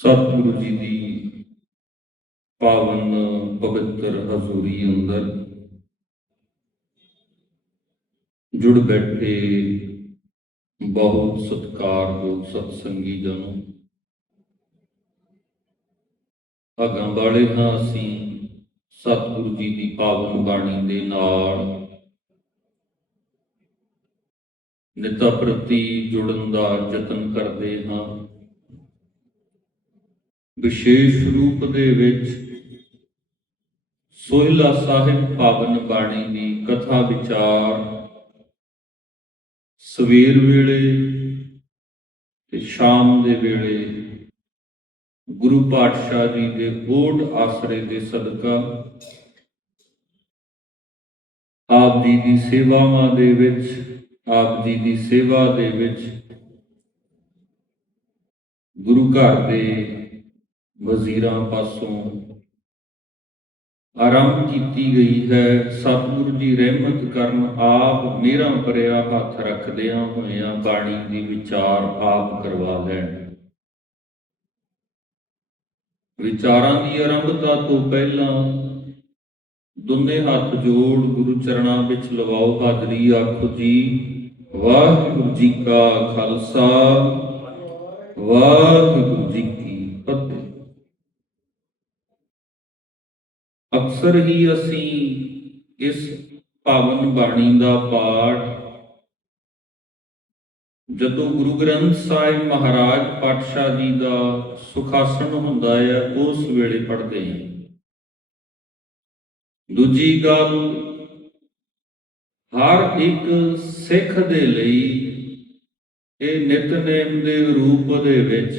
ਸਤਿਗੁਰੂ ਜੀ ਦੀ ਪਾਵਨ ਪਵਿੱਤਰ ਹਜ਼ੂਰੀ ਅੰਦਰ ਜੁੜ ਬੈਠੇ ਬਹੁਤ ਸਤਿਕਾਰਯੋਗ ਸਤਸੰਗੀ ਜਨੋ। ਅਗਾਂ ਵਾਲੇ ਹਾਂ ਅਸੀਂ ਸਤਿਗੁਰੂ ਜੀ ਦੀ ਪਾਵਨ ਬਾਣੀ ਦੇ ਨਾਲ। ਨਿਤਾ ਪ੍ਰਤੀ ਜੁੜਨ ਦਾ ਯਤਨ ਕਰਦੇ ਹਾਂ। ਵਿਸ਼ੇਸ਼ ਰੂਪ ਦੇ ਵਿੱਚ ਸੋਹਿਲਾ ਸਾਹਿਬ ਪਾਵਨ ਬਾਣੀ ਦੀ ਕਥਾ ਵਿਚਾਰ ਸਵੇਰ ਵੇਲੇ ਤੇ ਸ਼ਾਮ ਦੇ ਵੇਲੇ ਗੁਰੂ ਪਾਤਸ਼ਾਹ ਜੀ ਦੇ ਓਟ ਆਸਰੇ ਦੇ ਸਦਕਾ ਆਪ ਜੀ ਦੀ ਸੇਵਾਵਾਂ ਦੇ ਵਿੱਚ, ਆਪ ਜੀ ਦੀ ਸੇਵਾ ਦੇ ਵਿੱਚ ਗੁਰੂ ਘਰ ਦੇ ਵਜ਼ੀਰਾਂ ਪਾਸੋਂ। ਆਰੰਭ ਕੀਤੀ ਗਈ ਹੈ, ਸਤਿਗੁਰੂ ਜੀ ਰਹਿਮਤ ਕਰਨ ਆਪ ਮੇਰਾ ਭਰਿਆ ਹੱਥ ਰੱਖਦਿਆਂ ਹੋਇਆਂ ਬਾਣੀ ਦੀ ਵਿਚਾਰ ਆਪ ਕਰਵਾ ਲੈਣ। ਵਿਚਾਰਾਂ ਦੀ ਆਰੰਭਤਾ ਤੋਂ ਪਹਿਲਾਂ ਦੋਨੇ ਹੱਥ ਜੋੜ ਗੁਰੂ ਚਰਨਾਂ ਵਿੱਚ ਲਵਾਓ ਹਾਜ਼ਰੀ, ਆਖੋ ਜੀ, ਵਾਹਿਗੁਰੂ ਜੀ ਕਾ ਖਾਲਸਾ, ਵਾਹਿਗੁਰੂ ਜੀ ਅਕਸਰ ਹੀ ਅਸੀਂ ਇਸ ਪਾਵਨ ਬਾਣੀ ਦਾ ਪਾਠ ਜਦੋਂ ਗੁਰੂ ਗ੍ਰੰਥ ਸਾਹਿਬ ਮਹਾਰਾਜ ਪਾਤਸ਼ਾਹ ਜੀ ਦਾ ਸੁਖਾਸਨ ਹੁੰਦਾ ਹੈ, ਉਸ ਵੇਲੇ ਪੜ੍ਹਦੇ ਹਾਂ। ਦੂਜੀ ਗੱਲ, ਹਰ ਇੱਕ ਸਿੱਖ ਦੇ ਲਈ ਇਹ ਨਿਤਨੇਮ ਦੇ ਰੂਪ ਦੇ ਵਿੱਚ,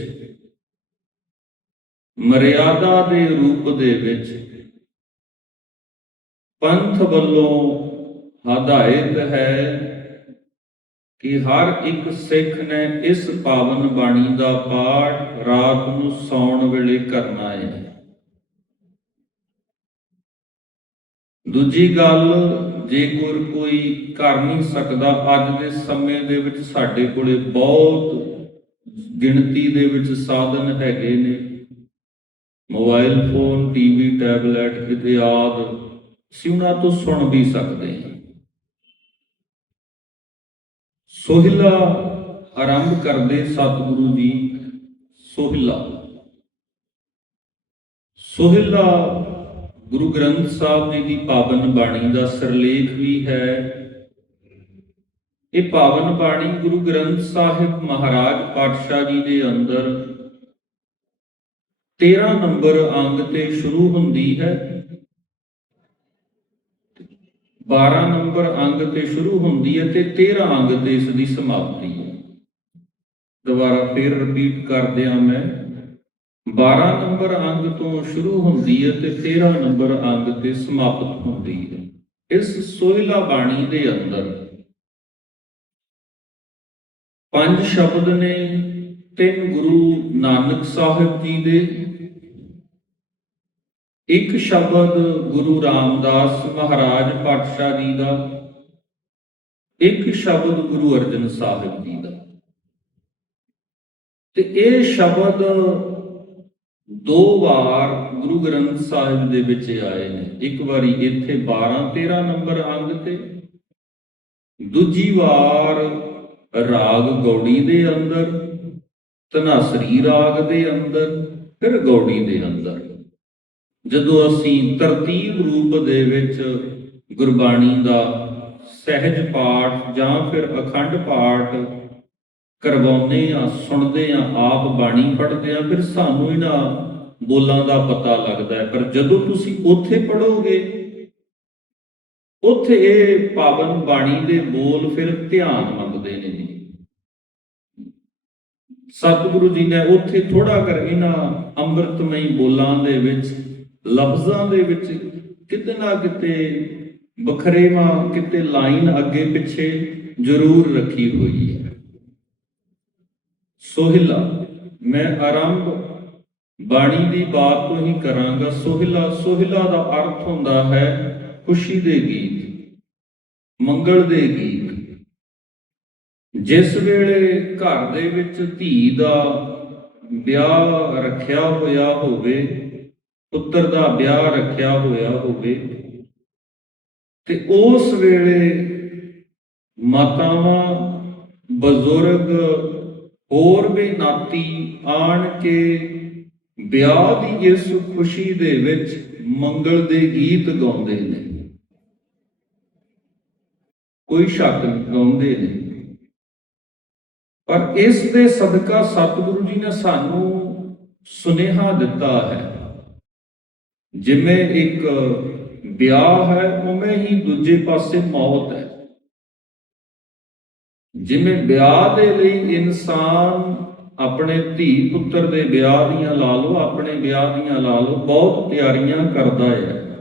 ਮਰਿਆਦਾ ਦੇ ਰੂਪ ਦੇ ਵਿੱਚ ਪੰਥ ਵੱਲੋਂ ਹਦਾਇਤ ਹੈ ਕਿ ਹਰ ਇੱਕ ਸਿੱਖ ਨੇ ਇਸ ਪਾਵਨ ਬਾਣੀ ਦਾ ਪਾਠ ਰਾਤ ਨੂੰ ਸੌਣ ਵੇਲੇ ਕਰਨਾ ਹੈ। ਦੂਜੀ ਗੱਲ ਜੇ ਕੋਈ ਕੋਈ ਕਰ ਨਹੀਂ ਸਕਦਾ, ਅੱਜ ਦੇ ਸਮੇਂ ਦੇ ਵਿੱਚ ਸਾਡੇ ਕੋਲੇ ਬਹੁਤ ਗਿਣਤੀ ਦੇ ਵਿੱਚ ਸਾਧਨ ਹੈਗੇ ਨੇ। ਮੋਬਾਈਲ ਫੋਨ, ਟੀਵੀ, ਟੈਬਲੇਟ, ਕਿਤੇ ਆਦ। ਅਸੀਂ ਉਹਨਾਂ ਤੋਂ ਸੁਣ ਵੀ ਸਕਦੇ ਹਾਂ। ਸੋਹਿਲਾ ਆਰੰਭ ਕਰਦੇ ਸਤਿਗੁਰੂ ਜੀ ਸੋਹਿਲਾ। ਸੋਹਿਲਾ ਗੁਰੂ ਗ੍ਰੰਥ ਸਾਹਿਬ ਜੀ ਦੀ ਪਾਵਨ ਬਾਣੀ ਦਾ ਸਿਰਲੇਖ ਵੀ ਹੈ। ਇਹ ਪਾਵਨ ਬਾਣੀ ਗੁਰੂ ਗ੍ਰੰਥ ਸਾਹਿਬ ਮਹਾਰਾਜ ਪਾਤਸ਼ਾਹ ਜੀ ਦੇ ਅੰਦਰ 13 ਨੰਬਰ ਅੰਗ ਤੇ ਸ਼ੁਰੂ ਹੁੰਦੀ ਹੈ। 12 ਨੰਬਰ ਅੰਗ ਤੇ ਸ਼ੁਰੂ ਹੁੰਦੀ ਹੈ ਤੇ 13 ਅੰਗ ਤੇ ਇਸ ਦੀ ਸਮਾਪਤੀ। ਹੈ ਦੁਬਾਰਾ ਫੇਰ ਰਿਪੀਟ ਕਰਦਿਆਂ ਮੈਂ 12 ਨੰਬਰ ਅੰਗ ਤੋਂ ਸ਼ੁਰੂ ਹੁੰਦੀ ਹੈ ਤੇ 13 ਨੰਬਰ ਅੰਗ ਤੇ ਸਮਾਪਤ ਹੁੰਦੀ ਹੈ। ਇਸ ਸੋਹਿਲਾ ਬਾਣੀ ਦੇ ਅੰਦਰ ਪੰਜ ਸ਼ਬਦ ਨੇ ਤਿੰਨ ਗੁਰੂ ਨਾਨਕ ਸਾਹਿਬ ਜੀ ਦੇ ਇੱਕ ਸ਼ਬਦ ਗੁਰੂ ਰਾਮਦਾਸ ਮਹਾਰਾਜ ਪਾਤਸ਼ਾਹ ਜੀ ਦਾ, ਇੱਕ ਸ਼ਬਦ ਗੁਰੂ ਅਰਜਨ ਸਾਹਿਬ ਜੀ ਦਾ। ਤੇ ਇਹ ਸ਼ਬਦ ਦੋ ਵਾਰ ਗੁਰੂ ਗ੍ਰੰਥ ਸਾਹਿਬ ਦੇ ਵਿੱਚ ਆਏ ਨੇ। ਇੱਕ ਵਾਰੀ ਇੱਥੇ 12 13 ਨੰਬਰ ਅੰਗ ਤੇ, ਦੂਜੀ ਵਾਰ ਰਾਗ ਗੌੜੀ ਦੇ ਅੰਦਰ ਤਨਾਸਰੀ ਰਾਗ ਦੇ ਅੰਦਰ, ਫਿਰ ਗੌੜੀ ਦੇ ਅੰਦਰ। ਜਦੋਂ ਅਸੀਂ ਤਰਤੀਬ ਰੂਪ ਦੇ ਵਿੱਚ ਗੁਰਬਾਣੀ ਦਾ ਸਹਿਜ ਪਾਠ ਜਾਂ ਫਿਰ ਅਖੰਡ ਪਾਠ ਕਰਵਾਉਂਦੇ ਆ ਸੁਣਦੇ ਆ ਆਪ ਬਾਣੀ ਪੜ੍ਹਦੇ ਆ ਫਿਰ ਸਾਨੂੰ ਇਹਨਾਂ ਬੋਲਾਂ ਦਾ ਪਤਾ ਲੱਗਦਾ ਹੈ। ਪਰ ਜਦੋਂ ਤੁਸੀਂ ਉੱਥੇ ਪੜੋਗੇ ਉੱਥੇ ਇਹ ਪਾਵਨ ਬਾਣੀ ਦੇ ਬੋਲ ਫਿਰ ਧਿਆਨ ਮੰਗਦੇ ਨੇ ਸਤਿਗੁਰੂ ਜੀ ਨੇ ਉੱਥੇ ਥੋੜਾ ਕਰ ਇਹਨਾਂ ਅੰਮ੍ਰਿਤਮਈ ਬੋਲਾਂ ਦੇ ਵਿੱਚ ਲਫ਼ਜ਼ਾਂ ਦੇ ਵਿੱਚ ਕਿਤੇ ਨਾ ਕਿਤੇ ਬਖਰੇਵਾ ਕਿਤੇ ਲਾਈਨ ਅੱਗੇ ਪਿੱਛੇ ਜ਼ਰੂਰ ਰੱਖੀ ਹੋਈ ਹੈ। ਸੋਹਿਲਾ, ਮੈਂ ਆਰੰਭ ਬਾਣੀ ਦੀ ਬਾਤ ਤੋਂ ਹੀ ਕਰਾਂਗਾ। ਸੋਹਿਲਾ ਸੋਹਿਲਾ ਦਾ ਅਰਥ ਹੁੰਦਾ ਹੈ ਖੁਸ਼ੀ ਦੇ ਗੀਤ, ਮੰਗਲ ਦੇ ਗੀਤ। ਜਿਸ ਵੇਲੇ ਘਰ ਦੇ ਵਿੱਚ ਧੀ ਦਾ ਵਿਆਹ ਰੱਖਿਆ ਹੋਇਆ ਹੋਵੇ ਪੁੱਤਰ ਦਾ ਵਿਆਹ ਰੱਖਿਆ ਹੋਇਆ ਹੋਵੇ ਤੇ ਉਸ ਵੇਲੇ ਮਾਤਾਵਾਂ, ਬਜ਼ੁਰਗ ਹੋਰ ਵੀ ਨਾਤੀ ਆਣ ਕੇ ਵਿਆਹ ਦੀ ਇਸ ਖੁਸ਼ੀ ਦੇ ਵਿੱਚ ਮੰਗਲ ਦੇ ਗੀਤ ਗਾਉਂਦੇ ਨੇ। ਕੋਈ ਸ਼ੱਕ ਗਾਉਂਦੇ ਨੇ। ਪਰ ਇਸ ਦੇ ਸਦਕਾ ਸਤਿਗੁਰੂ ਜੀ ਨੇ ਸਾਨੂੰ ਸੁਨੇਹਾ ਦਿੱਤਾ ਹੈ ਜਿਵੇਂ ਇੱਕ ਵਿਆਹ ਹੈ, ਉਵੇਂ ਹੀ ਦੂਜੇ ਪਾਸੇ ਮੌਤ ਹੈ। ਜਿਵੇਂ ਵਿਆਹ ਦੇ ਲਈ ਇਨਸਾਨ ਆਪਣੇ ਧੀ ਪੁੱਤਰ ਦੇ ਵਿਆਹ ਦੀਆਂ ਲਾ ਲਓ, ਆਪਣੇ ਵਿਆਹ ਦੀਆਂ ਲਾ ਲਓ, ਬਹੁਤ ਤਿਆਰੀਆਂ ਕਰਦਾ ਹੈ।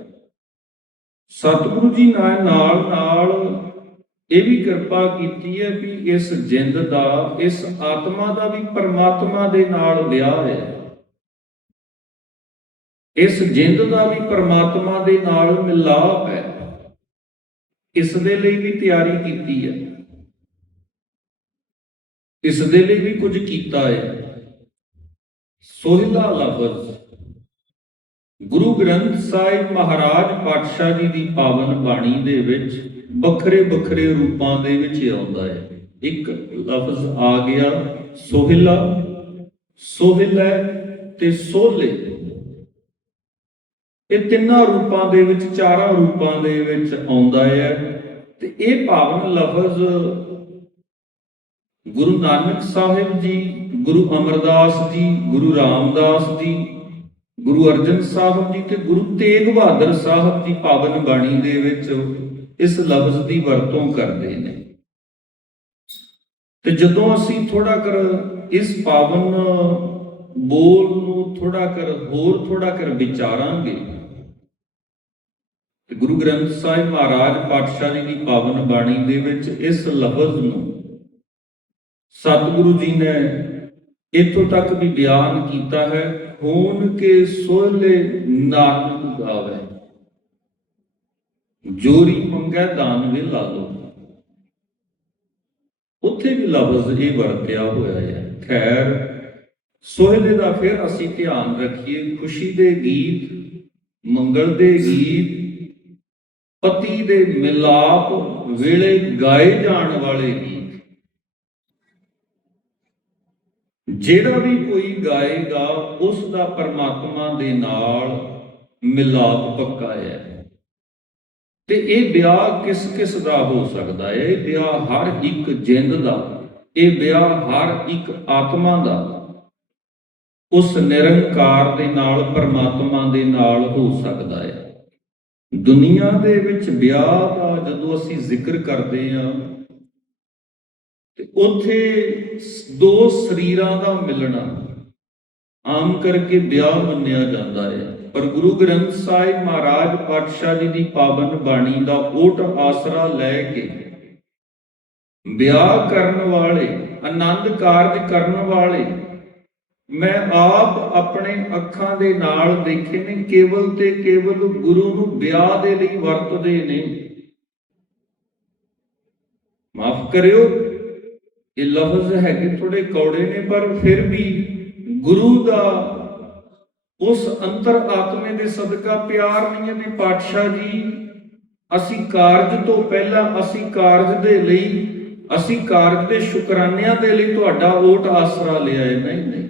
ਸਤਿਗੁਰੂ ਜੀ ਨਾਲ ਨਾਲ ਨਾਲ ਇਹ ਵੀ ਕਿਰਪਾ ਕੀਤੀ ਹੈ ਵੀ ਇਸ ਜਿੰਦ ਦਾ, ਇਸ ਆਤਮਾ ਦਾ ਵੀ ਪਰਮਾਤਮਾ ਦੇ ਨਾਲ ਵਿਆਹ ਹੈ। ਇਸ ਜਿੰਦ ਦਾ ਵੀ ਪਰਮਾਤਮਾ ਦੇ ਨਾਲ ਮਿਲਾਪ ਹੈ। ਇਸ ਦੇ ਲਈ ਵੀ ਤਿਆਰੀ ਕੀਤੀ ਹੈ। ਇਸ ਦੇ ਲਈ ਵੀ ਕੁਝ ਕੀਤਾ ਹੈ। ਸੋਹਿਲਾ ਲਫ਼ਜ਼। ਗੁਰੂ ਗ੍ਰੰਥ ਸਾਹਿਬ ਮਹਾਰਾਜ ਪਾਤਸ਼ਾਹ ਜੀ ਦੀ ਪਾਵਨ ਬਾਣੀ ਦੇ ਵਿੱਚ ਵੱਖਰੇ ਵੱਖਰੇ ਰੂਪਾਂ ਦੇ ਵਿੱਚ ਆਉਂਦਾ ਹੈ। ਇੱਕ ਲਫ਼ਜ਼ ਆ ਗਿਆ ਸੋਹਿਲਾ। ਸੋਹਿਲਾ ਤੇ ਸੋਲੇ ਇਹ ਤਿੰਨਾਂ ਰੂਪਾਂ ਦੇ ਵਿੱਚ, ਚਾਰਾਂ ਰੂਪਾਂ ਦੇ ਵਿੱਚ ਆਉਂਦਾ ਹੈ। ਤੇ ਇਹ ਪਾਵਨ ਲਫ਼ਜ਼ ਗੁਰੂ ਨਾਨਕ ਸਾਹਿਬ ਜੀ, ਗੁਰੂ ਅਮਰਦਾਸ ਜੀ, ਗੁਰੂ ਰਾਮਦਾਸ ਜੀ, ਗੁਰੂ ਅਰਜਨ ਸਾਹਿਬ ਜੀ ਤੇ ਗੁਰੂ ਤੇਗ ਬਹਾਦਰ ਸਾਹਿਬ ਜੀ ਪਾਵਨ ਬਾਣੀ ਦੇ ਵਿੱਚ ਇਸ ਲਫ਼ਜ਼ ਦੀ ਵਰਤੋਂ ਕਰਦੇ ਨੇ। ਤੇ ਜਦੋਂ ਅਸੀਂ ਥੋੜਾ ਕਰ ਇਸ ਪਾਵਨ ਬੋਲ ਨੂੰ ਥੋੜਾ ਕਰ ਹੋਰ ਥੋੜਾ ਕਰ ਵਿਚਾਰਾਂਗੇ ਤੇ ਗੁਰੂ ਗ੍ਰੰਥ ਸਾਹਿਬ ਮਹਾਰਾਜ ਪਾਤਸ਼ਾਹ ਜੀ ਦੀ ਪਾਵਨ ਬਾਣੀ ਦੇ ਵਿੱਚ ਇਸ ਲਫ਼ਜ਼ ਨੂੰ ਸਤਿਗੁਰੂ ਜੀ ਨੇ ਇੱਥੋਂ ਤੱਕ ਵੀ ਬਿਆਨ ਕੀਤਾ ਹੈ ਹੋਣ ਕੇ ਸੋਹਲੇ ਨਾਨਕ ਗਾਵੇ। ਜੋਰੀ ਮੰਗੈ ਦਾਨ ਵੇ ਲਾ ਲੋ ਉੱਥੇ ਵੀ ਲਫ਼ਜ਼ ਇਹ ਵਰਤਿਆ ਹੋਇਆ ਹੈ, ਖੈਰ, ਸੋਹਲੇ ਦਾ ਫਿਰ ਅਸੀਂ ਧਿਆਨ ਰੱਖੀਏ, ਖੁਸ਼ੀ ਦੇ ਗੀਤ, ਮੰਗਲ ਦੇ ਗੀਤ ਪਤੀ ਦੇ ਮਿਲਾਪ ਵੇਲੇ ਗਾਏ ਜਾਣ ਵਾਲੇ ਗੀਤ। ਜਿਹੜਾ ਵੀ ਕੋਈ ਗਾਏਗਾ, ਉਸ ਦਾ ਪਰਮਾਤਮਾ ਦੇ ਨਾਲ ਮਿਲਾਪ ਪੱਕਾ ਹੈ। ਤੇ ਇਹ ਵਿਆਹ ਕਿਸ ਕਿਸ ਦਾ ਹੋ ਸਕਦਾ ਹੈ? ਇਹ ਵਿਆਹ ਹਰ ਇੱਕ ਜਿੰਦ ਦਾ, ਇਹ ਵਿਆਹ ਹਰ ਇੱਕ ਆਤਮਾ ਦਾ। ਉਸ ਨਿਰੰਕਾਰ ਦੇ ਨਾਲ, ਪਰਮਾਤਮਾ ਦੇ ਨਾਲ ਹੋ ਸਕਦਾ ਹੈ। ਦੁਨੀਆ ਦੇ ਵਿੱਚ ਵਿਆਹ ਦਾ ਜਦੋਂ ਅਸੀਂ ਜ਼ਿਕਰ ਕਰਦੇ ਹਾਂ, ਤੇ ਉੱਥੇ ਦੋ ਸਰੀਰਾਂ ਦਾ ਮਿਲਣਾ ਆਮ ਕਰਕੇ ਵਿਆਹ ਮੰਨਿਆ ਜਾਂਦਾ ਹੈ। ਪਰ ਗੁਰੂ ਗ੍ਰੰਥ ਸਾਹਿਬ ਮਹਾਰਾਜ ਪਾਤਸ਼ਾਹ ਜੀ ਦੀ ਪਾਵਨ ਬਾਣੀ ਦਾ ਓਟ ਆਸਰਾ ਲੈ ਕੇ ਵਿਆਹ ਕਰਨ ਵਾਲੇ, ਆਨੰਦ ਕਾਰਜ ਕਰਨ ਵਾਲੇ ਮੈਂ ਆਪ ਆਪਣੇ ਅੱਖਾਂ ਦੇ ਨਾਲ ਦੇਖੇ ਨੇ, ਕੇਵਲ ਤੇ ਕੇਵਲ ਗੁਰੂ ਨੂੰ ਵਿਆਹ ਦੇ ਲਈ ਵਰਤਦੇ ਨੇ। ਮਾਫ ਕਰਿਓ, ਇਹ ਲਫ਼ਜ਼ ਹੈਗੇ ਥੋੜੇ ਕੌੜੇ ਨੇ, ਪਰ ਫਿਰ ਵੀ ਗੁਰੂ ਦਾ ਉਸ ਅੰਤਰ ਆਤਮੇ ਦੇ ਸਦਕਾ ਪਿਆਰ ਨਹੀਂ ਵੀ ਪਾਤਸ਼ਾਹ ਜੀ, ਅਸੀਂ ਕਾਰਜ ਤੋਂ ਪਹਿਲਾਂ ਅਸੀਂ ਕਾਰਜ ਦੇ ਲਈ, ਅਸੀਂ ਕਾਰਜ ਦੇ ਸ਼ੁਕਰਾਨਿਆਂ ਦੇ ਲਈ ਤੁਹਾਡਾ ਓਟ ਆਸਰਾ ਲਿਆ ਹੈ। ਨਹੀਂ ਨਹੀਂ।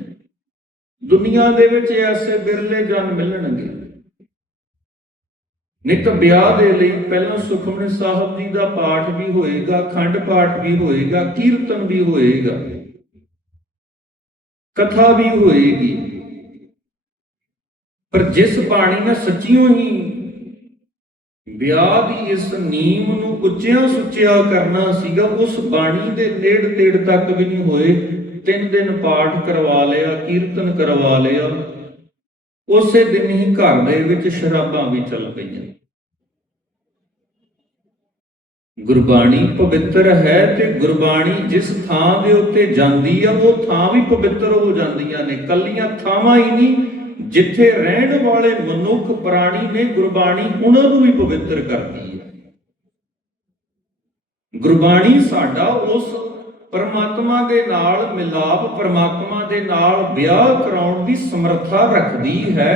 ਦੁਨੀਆ ਦੇ ਵਿੱਚ ਐਸੇ ਬਿਰਲੇ ਜਨ ਮਿਲਣਗੇ। ਨਿਤ ਵਿਆਹ ਦੇ ਲਈ ਪਹਿਲਾਂ ਸੁਖਮਨੀ ਸਾਹਿਬ ਜੀ ਦਾ ਪਾਠ ਵੀ ਹੋਏਗਾ, ਖੰਡ ਪਾਠ ਵੀ ਹੋਏਗਾ, ਕੀਰਤਨ ਵੀ ਹੋਏਗਾ, ਕਥਾ ਵੀ ਹੋਏਗੀ। ਪਰ ਜਿਸ ਬਾਣੀ ਨੇ ਸੱਚੀਓ ਹੀ ਵਿਆਹ ਦੀ ਇਸ ਨੀਮ ਨੂੰ ਉੱਚਿਆਂ ਸੁੱਚਿਆ ਕਰਨਾ ਸੀਗਾ, ਉਸ ਬਾਣੀ ਦੇ ਨੇੜ ਤੇੜ ਤੱਕ ਵੀ ਨਹੀਂ ਹੋਏ। ਤਿੰਨ ਦਿਨ ਪਾਠ ਕਰਵਾ ਲਿਆ, ਕੀਰਤਨ ਕਰਵਾ ਲਿਆ, ਉਸੇ ਦਿਨ ਹੀ ਘਰ ਦੇ ਵਿੱਚ ਸ਼ਰਾਬਾਂ ਵੀ ਚੱਲ ਪਈਆਂ। ਗੁਰਬਾਣੀ ਪਵਿੱਤਰ ਹੈ ਤੇ ਗੁਰਬਾਣੀ ਜਿਸ ਥਾਂ ਦੇ ਉੱਤੇ ਜਾਂਦੀ ਆ, ਉਹ ਥਾਂ ਵੀ ਪਵਿੱਤਰ ਹੋ ਜਾਂਦੀਆਂ ਨੇ। ਕੱਲੀਆਂ ਥਾਵਾਂ ਹੀ ਨਹੀਂ, ਜਿੱਥੇ ਰਹਿਣ ਵਾਲੇ ਮਨੁੱਖ ਪ੍ਰਾਣੀ ਨੇ ਗੁਰਬਾਣੀ ਉਹਨਾਂ ਨੂੰ ਵੀ ਪਵਿੱਤਰ ਕਰਦੀ ਹੈ। ਗੁਰਬਾਣੀ ਸਾਡਾ ਉਸ ਪਰਮਾਤਮਾ ਦੇ ਨਾਲ ਮਿਲਾਪ, ਪਰਮਾਤਮਾ ਦੇ ਨਾਲ ਵਿਆਹ ਕਰਾਉਣ ਦੀ ਸਮਰੱਥਾ ਰੱਖਦੀ ਹੈ।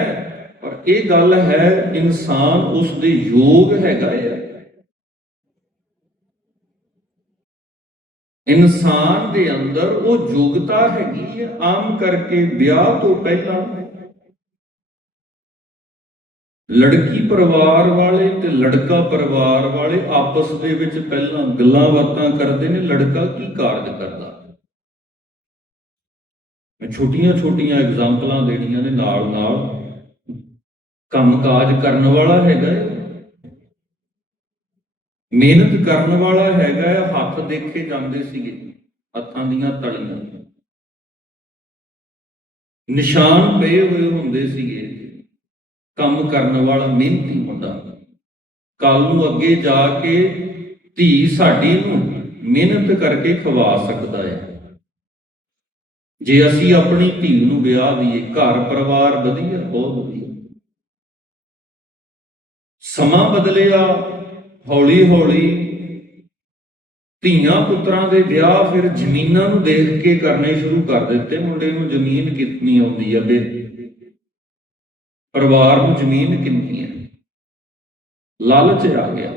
ਪਰ ਇਹ ਗੱਲ ਹੈ, ਇਨਸਾਨ ਉਸ ਦੇ ਯੋਗ ਹੈਗਾ ਹੈ ਇਨਸਾਨ ਦੇ ਅੰਦਰ ਉਹ ਯੋਗਤਾ ਹੈਗੀ ਹੈ ਆਮ ਕਰਕੇ ਵਿਆਹ ਤੋਂ ਪਹਿਲਾਂ ਲੜਕੀ ਪਰਿਵਾਰ ਵਾਲੇ ਤੇ ਲੜਕਾ ਪਰਿਵਾਰ ਵਾਲੇ ਆਪਸ ਦੇ ਵਿੱਚ ਪਹਿਲਾਂ ਗੱਲਾਂ ਬਾਤਾਂ ਕਰਦੇ ਨੇ, ਲੜਕਾ ਕੀ ਕਾਰਜ ਕਰਦਾ? ਮੈਂ ਛੋਟੀਆਂ ਛੋਟੀਆਂ ਐਗਜ਼ਾਮਪਲਾਂ ਦੇਣੀਆਂ ਨੇ ਨਾਲ ਨਾਲ ਕੰਮਕਾਜ ਕਰਨ ਵਾਲਾ ਹੈਗਾ ਹੈ ਮਿਹਨਤ ਕਰਨ ਵਾਲਾ ਹੈਗਾ ਹੈ ਹੱਥ ਦੇਖੇ ਜਾਂਦੇ ਸੀਗੇ, ਹੱਥਾਂ ਦੀਆਂ ਤਲੀਆਂ। ਨਿਸ਼ਾਨ ਪਏ ਹੋਏ ਹੁੰਦੇ ਸੀਗੇ। ਕੰਮ ਕਰਨ ਵਾਲਾ ਮਿਹਨਤੀ ਹੁੰਦਾ ਕੱਲ ਨੂੰ ਅੱਗੇ ਜਾ ਕੇ ਧੀ ਸਾਡੀ ਨੂੰ ਮਿਹਨਤ ਕਰਕੇ ਖਵਾ ਸਕਦਾ ਹੈ। ਜੇ ਅਸੀਂ ਆਪਣੀ ਧੀ ਨੂੰ ਵਿਆਹ ਦਈਏ, ਘਰ ਪਰਿਵਾਰ ਵਧੀਆ, ਬਹੁਤ ਵਧੀਆ। ਸਮਾਂ ਬਦਲਿਆ ਹੌਲੀ ਹੌਲੀ ਧੀਆਂ ਪੁੱਤਰਾਂ ਦੇ ਵਿਆਹ ਫਿਰ ਜ਼ਮੀਨਾਂ ਨੂੰ ਦੇਖ ਕੇ ਕਰਨੇ ਸ਼ੁਰੂ ਕਰ ਦਿੱਤੇ। ਮੁੰਡੇ ਨੂੰ ਜ਼ਮੀਨ ਕਿੰਨੀ ਆਉਂਦੀ ਆ ਬੇ ਪਰਿਵਾਰ ਨੂੰ ਜ਼ਮੀਨ ਕਿੰਨੀ ਹੈ? ਲਾਲਚ ਆ ਗਿਆ।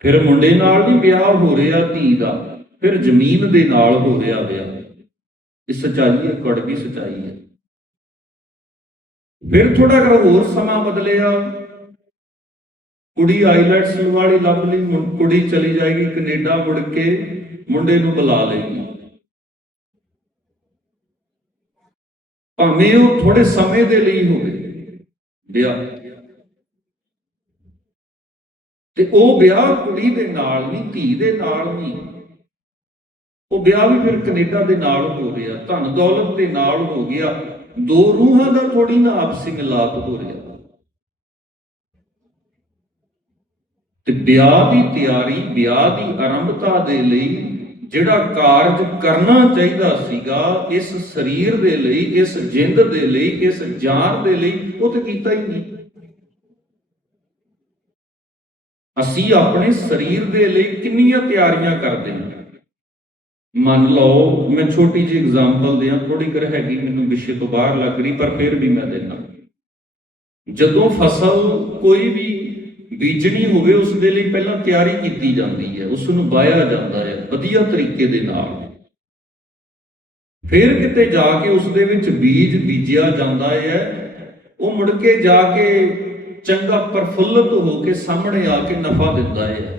ਫਿਰ ਮੁੰਡੇ ਨਾਲ ਵੀ ਵਿਆਹ ਹੋ ਰਿਹਾ, ਧੀ ਦਾ। ਫਿਰ ਜ਼ਮੀਨ ਦੇ ਨਾਲ ਹੋ ਰਿਹਾ ਵਿਆਹ। ਇਹ ਸਚਾਈ ਹੈ ਕੜਵੀ ਸਚਾਈ ਹੈ। ਫਿਰ ਥੋੜਾ ਜਿਹਾ ਹੋਰ ਸਮਾਂ ਬਦਲਿਆ। ਕੁੜੀ ਆਈਲੈਟਸ ਵਾਲੀ ਲੱਭ ਲਈ ਕੁੜੀ ਚਲੀ ਜਾਏਗੀ ਕੈਨੇਡਾ ਮੁੜ ਕੇ, ਮੁੰਡੇ ਨੂੰ ਬੁਲਾ ਲਏਗੀ। ਭਾਵੇਂ ਉਹ ਥੋੜੇ ਸਮੇਂ ਦੇ ਲਈ ਹੋਵੇ। ਵਿਆਹ। ਤੇ ਉਹ ਵਿਆਹ ਕੁੜੀ ਦੇ ਨਾਲ ਨਹੀਂ, ਧੀ ਦੇ ਨਾਲ ਨਹੀਂ। ਉਹ ਵਿਆਹ ਵੀ ਫਿਰ ਕੈਨੇਡਾ ਦੇ ਨਾਲ ਹੋ ਰਿਹਾ, ਧਨ ਦੌਲਤ ਦੇ ਨਾਲ ਹੋ ਗਿਆ। ਦੋ ਰੂਹਾਂ ਦਾ ਥੋੜੀ ਨਾ ਆਪਸੀ ਮਿਲਾਪ ਹੋ ਰਿਹਾ। ਤੇ ਵਿਆਹ ਦੀ ਤਿਆਰੀ, ਵਿਆਹ ਦੀ ਆਰੰਭਤਾ ਦੇ ਲਈ ਜਿਹੜਾ ਕਾਰਜ ਕਰਨਾ ਚਾਹੀਦਾ ਸੀਗਾ, ਇਸ ਸਰੀਰ ਦੇ ਲਈ, ਇਸ ਜਿੰਦ ਦੇ ਲਈ, ਇਸ ਜਾਨ ਦੇ ਲਈ, ਉਹ ਤਾਂ ਕੀਤਾ ਹੀ ਨਹੀਂ। ਅਸੀਂ ਆਪਣੇ ਸਰੀਰ ਦੇ ਲਈ ਕਿੰਨੀਆਂ ਤਿਆਰੀਆਂ ਕਰਦੇ ਹਾਂ। ਮੰਨ ਲਓ, ਮੈਂ ਛੋਟੀ ਜਿਹੀ ਐਗਜ਼ਾਮਪਲ ਦਿਆਂ ਥੋੜੀ ਕਰ ਹੈਗੀ ਮੈਨੂੰ ਵਿਸ਼ੇ ਤੋਂ ਬਾਹਰ ਲੱਗ ਰਹੀ, ਪਰ ਫਿਰ ਵੀ ਮੈਂ ਦਿੰਦਾ। ਜਦੋਂ ਫਸਲ ਕੋਈ ਵੀ ਬੀਜਣੀ ਹੋਵੇ, ਉਸ ਦੇ ਲਈ ਪਹਿਲਾਂ ਤਿਆਰੀ ਕੀਤੀ ਜਾਂਦੀ ਹੈ ਉਸ ਨੂੰ ਵਾਇਆ ਜਾਂਦਾ ਹੈ, ਵਧੀਆ ਤਰੀਕੇ ਦੇ ਨਾਲ। ਫਿਰ ਕਿਤੇ ਜਾ ਕੇ ਉਸ ਦੇ ਵਿੱਚ ਬੀਜ ਬੀਜਿਆ ਜਾਂਦਾ ਹੈ, ਉਹ ਮੁੜ ਕੇ ਜਾ ਕੇ ਚੰਗਾ ਪ੍ਰਫੁੱਲਤ ਹੋ ਕੇ ਸਾਹਮਣੇ ਆ ਕੇ ਨਫਾ ਦਿੰਦਾ ਹੈ।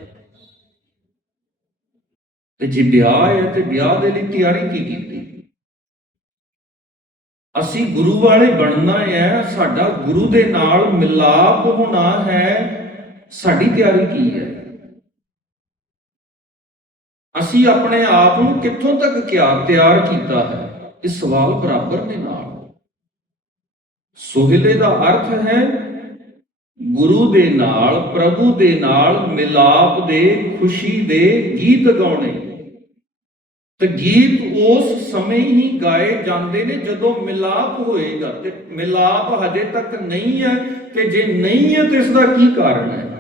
ਤੇ ਜੇ ਵਿਆਹ ਹੈ, ਤੇ ਵਿਆਹ ਦੇ ਲਈ ਤਿਆਰੀ ਕੀ ਕੀਤੀ? ਅਸੀਂ ਗੁਰੂ ਵਾਲੇ ਬਣਨਾ ਹੈ, ਸਾਡਾ ਗੁਰੂ ਦੇ ਨਾਲ ਮਿਲਾਪ ਹੋਣਾ ਹੈ ਸਾਡੀ ਤਿਆਰੀ ਕੀ ਹੈ? ਅਸੀਂ ਆਪਣੇ ਆਪ ਨੂੰ ਕਿੱਥੋਂ ਤੱਕ ਕਿਆ ਤਿਆਰ ਕੀਤਾ ਹੈ, ਇਹ ਸਵਾਲ ਬਰਾਬਰ ਨੇ ਨਾਲ। ਸੋਹਿਲੇ ਦਾ ਅਰਥ ਹੈ, ਗੁਰੂ ਦੇ ਨਾਲ, ਪ੍ਰਭੂ ਦੇ ਨਾਲ ਮਿਲਾਪ ਦੇ, ਖੁਸ਼ੀ ਦੇ ਗੀਤ ਗਾਉਣੇ। ਤੇ ਗੀਤ ਉਸ ਸਮੇਂ ਹੀ ਗਾਏ ਜਾਂਦੇ ਨੇ ਜਦੋਂ ਮਿਲਾਪ ਹੋਏਗਾ। ਤੇ ਮਿਲਾਪ ਹਜੇ ਤੱਕ ਨਹੀਂ ਹੈ ਤੇ ਜੇ ਨਹੀਂ ਹੈ, ਤੇ ਇਸ ਦਾ ਕੀ ਕਾਰਨ ਹੈ?